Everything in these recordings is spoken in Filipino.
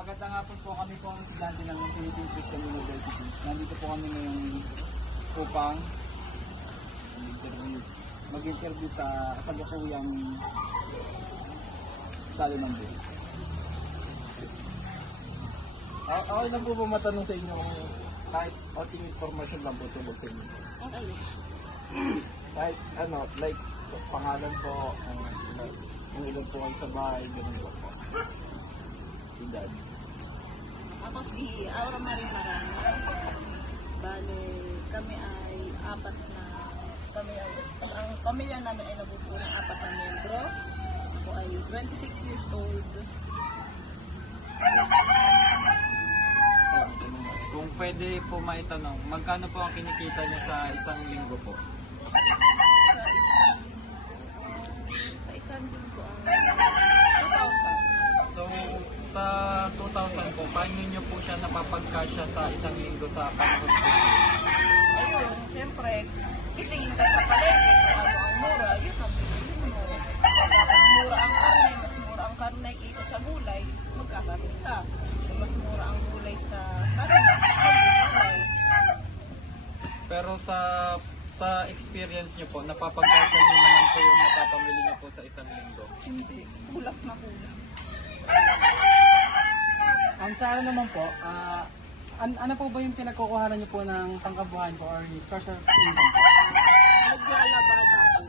magandang hapon po, kami po ang estudyante ng Philippine Christian University. Nandito po kami ngayon upang mag-interview sa kasalukuyang estado ng buhay. Okay lang po ba matanong sa inyo kung kahit outing information lang po tungkol sa inyo? Okay. Kahit ano, like pangalan po, kung ilan po kayo sa bahay, ganun po po. Edad. Ako si Aura Marie Marana. Bale, kami ay apat na ang pamilya namin ay nabubuo ng apat na miyembro. Ako ay 26 years old. Kung pwede po maitanong, magkano po ang kinikita niyo sa isang linggo po? Sa isang linggo ang 2,000. So, sa 2,000 po, paano niyo po siya napapagkasya sa isang linggo sa panahon po? Ayun, siyempre, titingin ka sa palengke kung ano ang mura, yun ang bilhin mo. Kung mura ang karne, mas mura ang karne kaysa sa gulay, magkakarne ka. Kung mas mura ang gulay sa karne, magkagulay. Pero sa experience niyo po, napapagkasya niyo naman po yung napapamili niyo po sa isang linggo? Hindi, kulang na kulang. Ang sa ano naman po, ano po ba yung pinagkukuhanan niyo po ng pangkabuhayan po or source of income po? Naglalabada ako.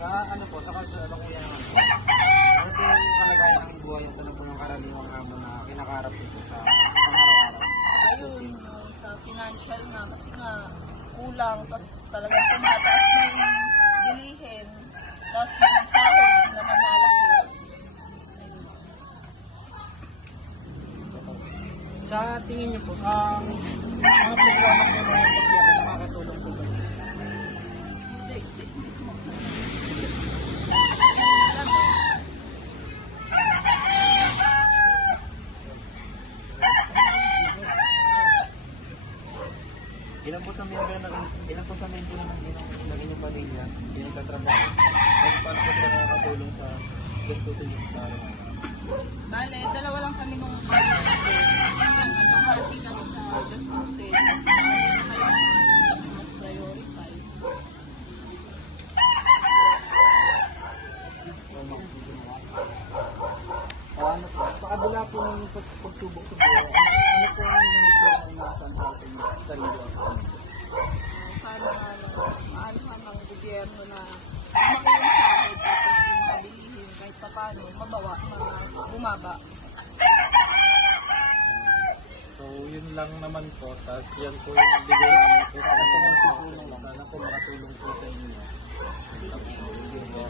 Sa ano po, sa kasalukuyan naman po, ano po yung kalagayan ng buhay at ano po yung karaniwang hamon na kinakaharap po sa pang-araw-araw? Ayun, sa financial nga, kasi nga kulang, tapos talagang tumataas na yung bilihin, tapos yung sahod, hindi naman malaki. Sa tingin niyo po, ang mga programa po ng gobyerno nakakatulong po ba? Ilan po sa miyembro ng inyong pamilya, yung nagtatrabaho, ay paano po sila nakakatulong sa gastusin niyo sa araw-araw? Bale, dalawa lang kami nung nag-party kami sa gastusin. Mas prioritize. Ano po, sa kabila po ng pagsubok sa buhay, ano po ang hindi po ang inaasahan sa ating sarili? Sana maanuhan ng gobyerno na lumaki yung sahod, tapos yung mabilihin kahit pa paano, bumaba. So, yun lang naman po. Tapos yan po yung bigay namin po sa inyo. Sana po makatulong po sa inyo. Yun po.